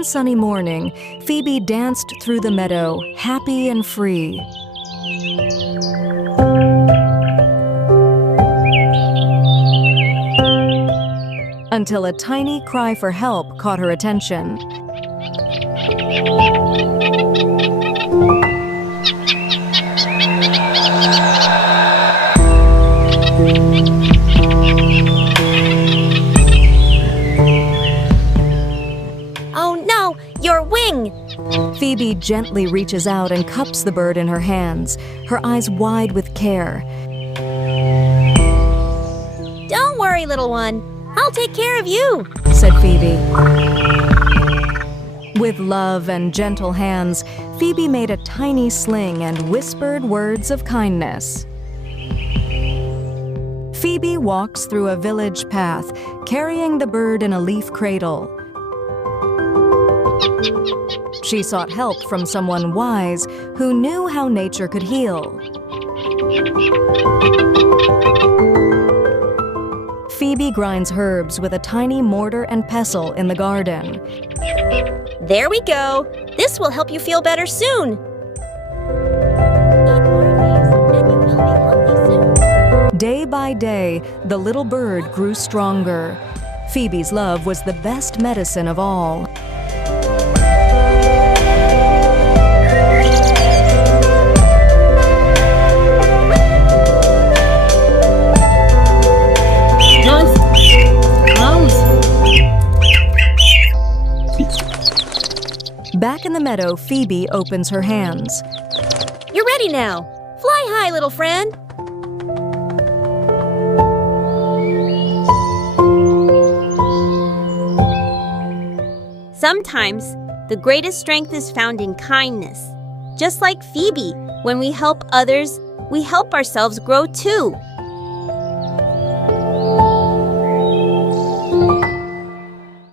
One sunny morning, Phoebe danced through the meadow, happy and free. Until a tiny cry for help caught her attention. Oh no, your wing! Phoebe gently reaches out and cups the bird in her hands, her eyes wide with care. Don't worry, little one. I'll take care of you, said Phoebe. With love and gentle hands, Phoebe made a tiny sling and whispered words of kindness. Phoebe walks through a village path, carrying the bird in a leaf cradle. She sought help from someone wise who knew how nature could heal. Phoebe grinds herbs with a tiny mortar and pestle in the garden. There we go. This will help you feel better soon. Day by day, the little bird grew stronger. Phoebe's love was the best medicine of all. Back in the meadow, Phoebe opens her hands. You're ready now. Fly high, little friend. Sometimes, the greatest strength is found in kindness. Just like Phoebe, when we help others, we help ourselves grow too.